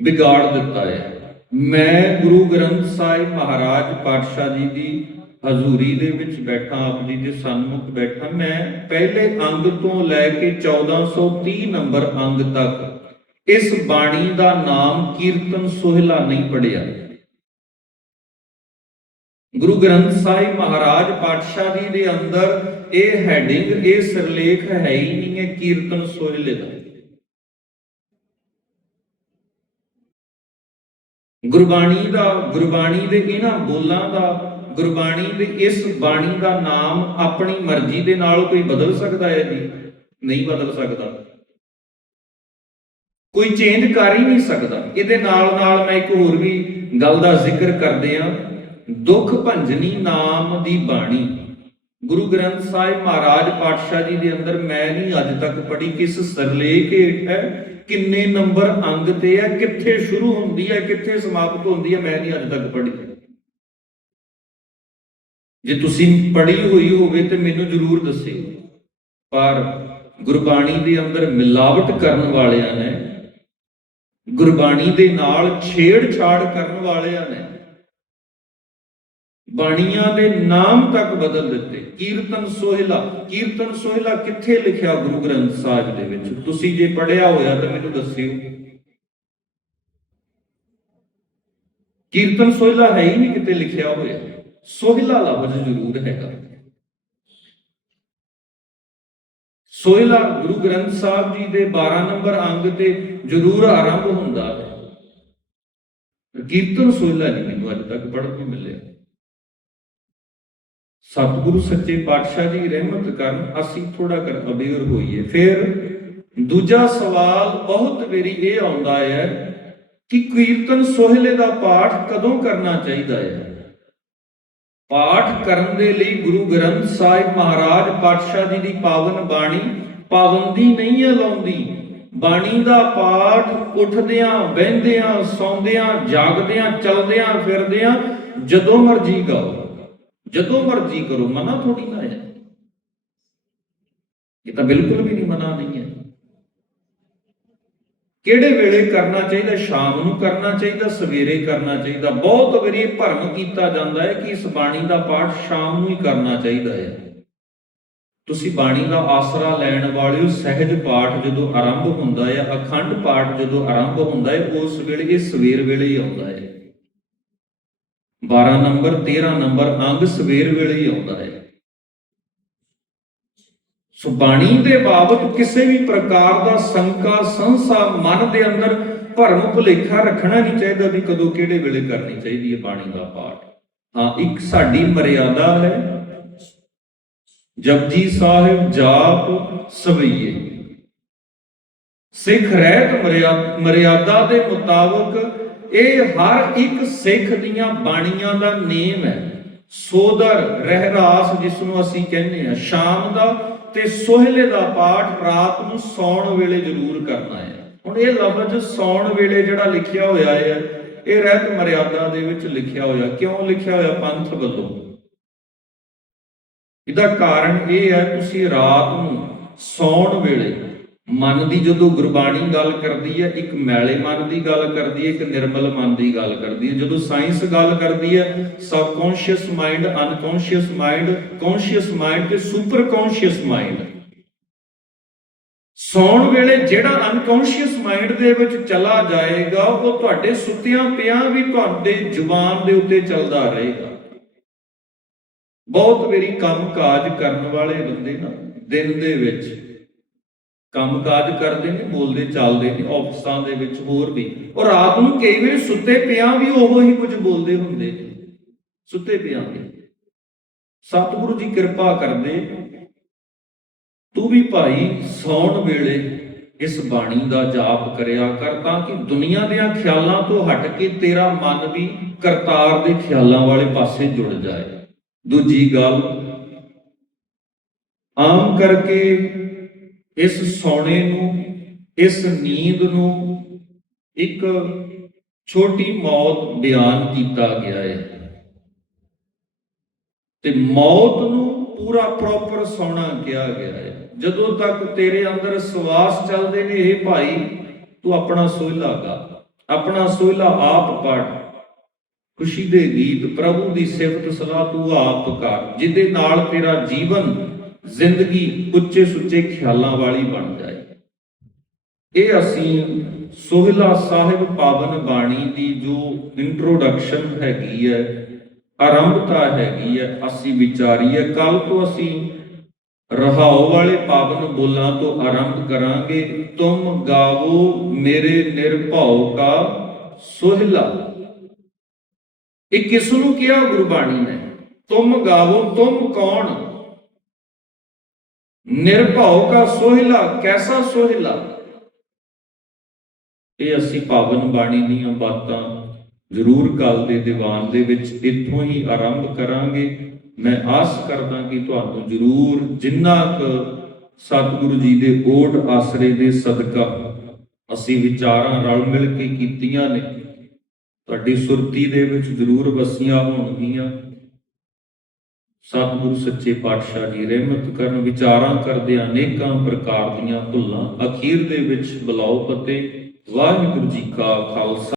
ਵਿਗਾੜ ਦਿੱਤਾ ਹੈ। ਮੈਂ ਗੁਰੂ ਗ੍ਰੰਥ ਸਾਹਿਬ ਮਹਾਰਾਜ ਪਾਤਸ਼ਾਹ ਜੀ ਦੀ ਹਜ਼ੂਰੀ ਦੇ ਵਿੱਚ ਬੈਠਾ ਆਪ ਜੀ ਦੇ ਸਨਮੁਖ ਬੈਠਾ, ਮੈਂ ਪਹਿਲੇ ਅੰਗ ਤੋਂ ਲੈ ਕੇ 1430 ਨੰਬਰ ਅੰਗ ਤੱਕ ਇਸ ਬਾਣੀ ਦਾ ਨਾਮ ਕੀਰਤਨ ਸੋਹਿਲਾ ਨਹੀਂ ਪੜਿਆ ਗੁਰੂ ਗ੍ਰੰਥ ਸਾਹਿਬ ਮਹਾਰਾਜ ਪਾਤਸ਼ਾਹ ਜੀ ਦੇ ਅੰਦਰ ਇਹ ਹੈਡਿੰਗ ਇਹ ਸਿਰਲੇਖ ਹੈ ਹੀ ਨਹੀਂ ਹੈ ਕੀਰਤਨ ਸੋਹਿਲੇ ਦਾ। ਗੁਰਬਾਣੀ ਦਾ, ਗੁਰਬਾਣੀ ਦੇ ਇਹਨਾਂ ਬੋਲਾਂ ਦਾ ਗੁਰਬਾਣੀ ਦੇ ਇਸ ਬਾਣੀ ਦਾ ਨਾਮ ਆਪਣੀ ਮਰਜ਼ੀ ਦੇ ਨਾਲ ਕੋਈ ਬਦਲ ਸਕਦਾ ਹੈ ਜੀ? ਨਹੀਂ ਬਦਲ ਸਕਦਾ। ਕੋਈ ਚੇਂਜ ਕਰ ਹੀ ਨਹੀਂ ਸਕਦਾ। ਇਹਦੇ ਨਾਲ ਨਾਲ ਮੈਂ ਇੱਕ ਹੋਰ ਵੀ ਗੱਲ ਦਾ ਜ਼ਿਕਰ ਕਰਦੇ ਆ ਦੁੱਖ ਭੰਜਨੀ ਨਾਮ ਦੀ ਬਾਣੀ। ਗੁਰੂ ਗ੍ਰੰਥ ਸਾਹਿਬ ਮਹਾਰਾਜ ਪਾਤਸ਼ਾਹ ਜੀ ਦੇ ਅੰਦਰ ਮੈਂ ਨਹੀਂ ਅੱਜ ਤੱਕ ਪੜ੍ਹੀ ਕਿਸ ਸਰਲੇਖ ਹੇਠ ਹੈ, ਕਿੰਨੇ ਨੰਬਰ ਅੰਗ ਤੇ ਹੈ, ਕਿੱਥੇ ਸ਼ੁਰੂ ਹੁੰਦੀ ਹੈ, ਕਿੱਥੇ ਸਮਾਪਤ ਹੁੰਦੀ ਹੈ, ਮੈਂ ਨਹੀਂ ਅੱਜ ਤੱਕ ਪੜ੍ਹੀ। ਜੇ ਤੁਸੀਂ ਪੜ੍ਹੀ ਹੋਈ ਹੋਵੇ ਤੇ ਮੈਨੂੰ ਜ਼ਰੂਰ ਦੱਸਿਓ। ਪਰ ਗੁਰਬਾਣੀ ਦੇ ਅੰਦਰ ਮਿਲਾਵਟ ਕਰਨ ਵਾਲਿਆਂ ਨੇ, ਗੁਰਬਾਣੀ ਦੇ ਨਾਲ ਛੇੜਛਾੜ ਕਰਨ ਵਾਲਿਆਂ ਨੇ ਬਾਣੀਆਂ ਦੇ ਨਾਮ ਤੱਕ ਬਦਲ ਦਿੱਤੇ। ਕੀਰਤਨ ਸੋਹਿਲਾ ਕੀਰਤਨ ਸੋਹਿਲਾ ਕਿੱਥੇ ਲਿਖਿਆ ਗੁਰੂ ਗ੍ਰੰਥ ਸਾਹਿਬ ਦੇ ਵਿੱਚ? ਤੁਸੀਂ ਜੇ ਪੜਿਆ ਹੋਇਆ ਤਾਂ ਮੈਨੂੰ ਦੱਸਿਓ। ਕੀਰਤਨ ਸੋਹਿਲਾ ਹੈ ਹੀ ਨਹੀਂ ਕਿਤੇ ਲਿਖਿਆ ਹੋਇਆ। ਸੋਹਿਲਾ ਲਫ਼ਜ਼ ਜ਼ਰੂਰ ਹੈਗਾ। ਸੋਹਿਲਾ ਗੁਰੂ ਗ੍ਰੰਥ ਸਾਹਿਬ ਜੀ ਦੇ 12 ਨੰਬਰ ਅੰਗ ਤੇ ਜ਼ਰੂਰ ਆਰੰਭ ਹੁੰਦਾ ਹੈ। ਕੀਰਤਨ ਸੋਹਿਲਾ ਨਹੀਂ ਮੈਨੂੰ ਅੱਜ ਤੱਕ ਪੜ੍ਹਨ ਨੂੰ ਮਿਲਿਆ। ਸਤਿਗੁਰੂ ਸੱਚੇ ਪਾਤਸ਼ਾਹ ਜੀ ਰਹਿਮਤ ਕਰਨ, ਅਸੀਂ ਥੋੜਾ ਕਰ ਅਵੇਅਰ ਹੋਈਏ। ਫਿਰ ਦੂਜਾ ਸਵਾਲ ਬਹੁਤ ਵੇਰੀ ਇਹ ਆਉਂਦਾ ਹੈ ਕਿ ਕੀਰਤਨ ਸੋਹਿਲੇ ਦਾ ਪਾਠ ਕਦੋਂ ਕਰਨਾ ਚਾਹੀਦਾ ਹੈ? ਪਾਠ ਕਰਨ ਦੇ ਲਈ ਗੁਰੂ ਗ੍ਰੰਥ ਸਾਹਿਬ ਮਹਾਰਾਜ ਪਾਤਸ਼ਾਹ ਜੀ ਦੀ ਪਾਵਨ ਬਾਣੀ ਪਾਬੰਦੀ ਨਹੀਂ ਹੈ ਲਾਉਂਦੀ। ਬਾਣੀ ਦਾ ਪਾਠ ਉੱਠਦਿਆਂ, ਬਹਿੰਦਿਆਂ, ਸੌਂਦਿਆਂ, ਜਾਗਦਿਆਂ, ਚਲਦਿਆਂ, ਫਿਰਦਿਆਂ, ਜਦੋਂ ਮਰਜ਼ੀ ਗਾਓ। ਜਦੋਂ ਮਰਜ਼ੀ ਕਰੋ, ਮਨਾ ਥੋੜੀ ਨਾ ਹੈ। ਇਹ ਤਾਂ ਬਿਲਕੁਲ ਵੀ ਨਹੀਂ ਮਨਾ ਨਹੀਂ ਹੈ ਕਿਹੜੇ ਵੇਲੇ ਕਰਨਾ ਚਾਹੀਦਾ? ਸ਼ਾਮ ਨੂੰ ਕਰਨਾ ਚਾਹੀਦਾ, ਸਵੇਰੇ ਕਰਨਾ ਚਾਹੀਦਾ। ਬਹੁਤ ਵਾਰੀ ਭਰਮ ਕੀਤਾ ਜਾਂਦਾ ਹੈ ਕਿ ਇਸ ਬਾਣੀ ਦਾ ਪਾਠ ਸ਼ਾਮ ਨੂੰ ਹੀ ਕਰਨਾ ਚਾਹੀਦਾ ਹੈ। ਤੁਸੀਂ ਬਾਣੀ ਦਾ ਆਸਰਾ ਲੈਣ ਵਾਲਿਓ ਸਹਿਜ ਪਾਠ ਜਦੋਂ ਆਰੰਭ ਹੁੰਦਾ ਹੈ, ਅਖੰਡ ਪਾਠ ਜਦੋਂ ਆਰੰਭ ਹੁੰਦਾ ਹੈ, ਉਸ ਵੇਲੇ ਇਹ ਸਵੇਰ ਵੇਲੇ ਹੀ ਆਉਂਦਾ ਹੈ। 12 ਨੰਬਰ 13 ਨੰਬਰ, ਅੰਗ ਸਵੇਰ ਵੇਲੇ ਹੀ ਆਉਂਦਾ ਹੈ। ਸੋ ਬਾਣੀ ਦੇ ਬਾਬਤ ਕਿਸੇ ਵੀ ਪ੍ਰਕਾਰ ਦਾ ਸੰਕਾ, ਸੰਸਾ ਮਨ ਦੇ ਅੰਦਰ ਭਰਮ ਭੁਲੇਖਾ ਰੱਖਣਾ ਨਹੀਂ ਚਾਹੀਦਾ ਵੀ ਕਦੋਂ ਕਿਹੜੇ ਵੇਲੇ ਕਰਨੀ ਚਾਹੀਦੀ ਹੈ ਬਾਣੀ ਦਾ ਪਾਠ। ਹਾਂ, ਇੱਕ ਸਾਡੀ ਮਰਿਆਦਾ ਹੈ। ਜਪਜੀ ਸਾਹਿਬ ਜਾਪ ਸਵਈਏ। ਸਿੱਖ ਰਹਿਤ ਮਰਿਆ- ਮਰਿਆਦਾ ਦੇ ਮੁਤਾਬਕ ਇਹ ਹਰ ਇੱਕ ਸਿੱਖ ਦੀਆਂ ਬਾਣੀਆਂ ਦਾ ਨੇਮ ਹੈ। ਸੋਦਰ, ਰਹਿਰਾਸ ਜਿਸ ਨੂੰ ਅਸੀਂ ਕਹਿੰਦੇ ਆ ਸ਼ਾਮ ਦਾ ਤੇ ਸੋਹਲੇ ਦਾ ਪਾਠ ਰਾਤ ਨੂੰ ਸੌਣ ਵੇਲੇ ਜ਼ਰੂਰ ਕਰਨਾ ਹੈ। ਹੁਣ ਇਹ ਲਫ਼ਜ਼ ਸੌਣ ਵੇਲੇ ਜਿਹੜਾ ਲਿਖਿਆ ਹੋਇਆ ਹੈ, ਇਹ ਰਹਿਤ ਮਰਿਆਦਾ ਦੇ ਵਿੱਚ ਲਿਖਿਆ ਹੋਇਆ। ਕਿਉਂ ਲਿਖਿਆ ਹੋਇਆ ਪੰਥ ਵੱਲੋਂ? ਇਹਦਾ ਕਾਰਨ ਇਹ ਹੈ, ਤੁਸੀਂ ਰਾਤ ਨੂੰ ਸੌਣ ਵੇਲੇ ਮਨ ਦੀ ਜਦੋਂ ਗੁਰਬਾਣੀ ਗੱਲ ਕਰਦੀ ਹੈ, ਇੱਕ ਮੈਲੇ ਮਨ ਦੀ ਗੱਲ ਕਰਦੀ ਹੈ, ਇੱਕ ਨਿਰਮਲ ਮਨ ਦੀ ਗੱਲ ਕਰਦੀ ਹੈ। ਜਦੋਂ ਸਾਇੰਸ ਗੱਲ ਕਰਦੀ ਹੈ, subconscious mind, unconscious mind, conscious mind ਤੇ ਸੁਪਰ ਕੌਂਸ਼ੀਅਸ ਮਾਈਂਡ। ਸੌਣ ਵੇਲੇ ਜਿਹੜਾ ਅਨਕੌਂਸ਼ੀਅਸ ਮਾਈਂਡ ਦੇ ਵਿੱਚ ਚਲਾ ਜਾਏਗਾ, ਉਹ ਤੁਹਾਡੇ ਸੁੱਤਿਆਂ ਪਿਆਂ ਵੀ ਤੁਹਾਡੇ ਜ਼ੁਬਾਨ ਦੇ ਉੱਤੇ ਚੱਲਦਾ ਰਹੇਗਾ। ਬਹੁਤ ਵਾਰੀ ਕੰਮ ਕਾਜ ਕਰਨ ਵਾਲੇ ਬੰਦੇ ਨਾ, ਦਿਨ ਦੇ ਵਿੱਚ ਕੰਮ ਕਾਜ ਕਰਦੇ ਨੇ, ਬੋਲਦੇ, ਚੱਲਦੇ ਨੇ, ਆਫਿਸਾਂ ਦੇ ਵਿੱਚ ਹੋਰ ਵੀ। ਔਰ ਰਾਤ ਨੂੰ ਕਈ ਵਾਰ ਸੁੱਤੇ ਪਿਆਂ ਵੀ ਉਹੋ ਹੀ ਕੁਝ ਬੋਲਦੇ ਹੁੰਦੇ ਨੇ। ਸੁੱਤੇ ਪਿਆਂ ਵੀ। ਸਤਿਗੁਰੂ ਜੀ ਕਿਰਪਾ ਕਰਦੇ, ਤੂੰ ਵੀ ਭਾਈ ਸੌਣ ਵੇਲੇ ਇਸ ਬਾਣੀ ਦਾ ਜਾਪ ਕਰਿਆ ਕਰ ਤਾਂ ਕਿ ਦੁਨੀਆ ਦੇ ਖਿਆਲਾਂ ਤੋਂ ਹਟ ਕੇ ਤੇਰਾ ਮਨ ਵੀ ਕਰਤਾਰ ਦੇ ਖਿਆਲਾਂ ਵਾਲੇ ਪਾਸੇ ਜੁੜ ਜਾਏ। ਦੂਜੀ ਗੱਲ, ਆਮ ਕਰਕੇ ਇਸ ਸੌਣੇ ਨੂੰ, ਇਸ ਨੀਂਦ ਨੂੰ ਇੱਕ ਛੋਟੀ ਮੌਤ ਬਿਆਨ ਕੀਤਾ ਗਿਆ ਹੈ। ਤੇ ਮੌਤ ਨੂੰ ਪੂਰਾ ਪ੍ਰੋਪਰ ਸੌਣਾ ਕਿਹਾ ਗਿਆ ਹੈ। ਜਦੋਂ ਤੱਕ ਤੇਰੇ ਅੰਦਰ ਸਵਾਸ ਚੱਲਦੇ ਨੇ ਇਹ ਭਾਈ, ਤੂੰ ਆਪਣਾ ਸੋਹਿਲਾ ਗਾ। ਆਪਣਾ ਸੋਹਿਲਾ ਆਪ ਪੜ ਖੁਸ਼ੀ ਦੇ ਗੀਤ, ਪ੍ਰਭੂ ਦੀ ਸਿਫਤ ਸਲਾਹ ਤੂੰ ਆਪ ਕਰ। ਜਿਹਦੇ ਨਾਲ ਤੇਰਾ ਜੀਵਨ ਜ਼ਿੰਦਗੀ ਉੱਚੇ ਸੁੱਚੇ ਖਿਆਲਾਂ ਵਾਲੀ ਬਣ ਜਾਏ। ਇਹ ਅਸੀਂ ਸੋਹਿਲਾ ਸਾਹਿਬ ਪਾਵਨ ਬਾਣੀ ਦੀ ਜੋ ਇੰਟਰੋਡਕਸ਼ਨ ਹੈਗੀ ਹੈ, ਆਰੰਭਤਾ ਹੈਗੀ ਹੈ, ਅਸੀਂ ਵਿਚਾਰੀ ਹੈ ਕੱਲ ਤੋਂ ਅਸੀਂ ਰਹਾਉ ਵਾਲੇ ਪਾਵਨ ਬੋਲਾਂ ਤੋਂ ਆਰੰਭ ਕਰਾਂਗੇ। ਤੁਮ ਗਾਵੋ ਮੇਰੇ ਨਿਰਭਉ ਕਾ ਸੋਹਿਲਾ। ਇਹ ਕਿਸ ਨੂੰ ਕਿਹਾ ਗੁਰਬਾਣੀ ਨੇ? ਤੁਮ ਗਾਵੋ, ਤੁਮ ਕੌਣ? ਨਿਰਭਉ ਕਾ ਸੋਹਿਲਾ, ਕੈਸਾ ਸੋਹਿਲਾ? ਇਹ ਅਸੀਂ ਪਾਵਨ ਬਾਣੀ ਦੀਆਂ ਬਾਤਾਂ ਜ਼ਰੂਰ ਕੱਲ ਦੇ ਦੀਵਾਨ ਦੇ ਵਿੱਚ ਇੱਥੋਂ ਹੀ ਆਰੰਭ ਕਰਾਂਗੇ। ਮੈਂ ਆਸ ਕਰਦਾ ਕਿ ਤੁਹਾਨੂੰ ਜ਼ਰੂਰ ਜਿੰਨਾ ਕੁ ਸਤਿਗੁਰੂ ਜੀ ਦੇ ਓਟ ਆਸਰੇ ਦੇ ਸਦਕਾ ਅਸੀਂ ਵਿਚਾਰਾਂ ਰਲ ਮਿਲ ਕੇ ਕੀਤੀਆਂ ਨੇ, ਤੁਹਾਡੀ ਸੁਰਤੀ ਦੇ ਵਿੱਚ ਜ਼ਰੂਰ ਵਸੀਆਂ ਹੋਣਗੀਆਂ। ਸਤਿਗੁਰੂ ਸੱਚੇ ਪਾਤਸ਼ਾਹ ਜੀ ਰਹਿਮਤ ਕਰਨ ਵਿਚਾਰਾਂ ਕਰਦੇ ਅਨੇਕਾਂ ਪ੍ਰਕਾਰ ਦੀਆਂ ਭੁੱਲਾਂ ਅਖੀਰ ਦੇ ਵਿੱਚ ਬੁਲਾਓ ਫਤਿਹ ਵਾਹਿਗੁਰੂ ਜੀ ਕਾ ਖਾਲਸਾ।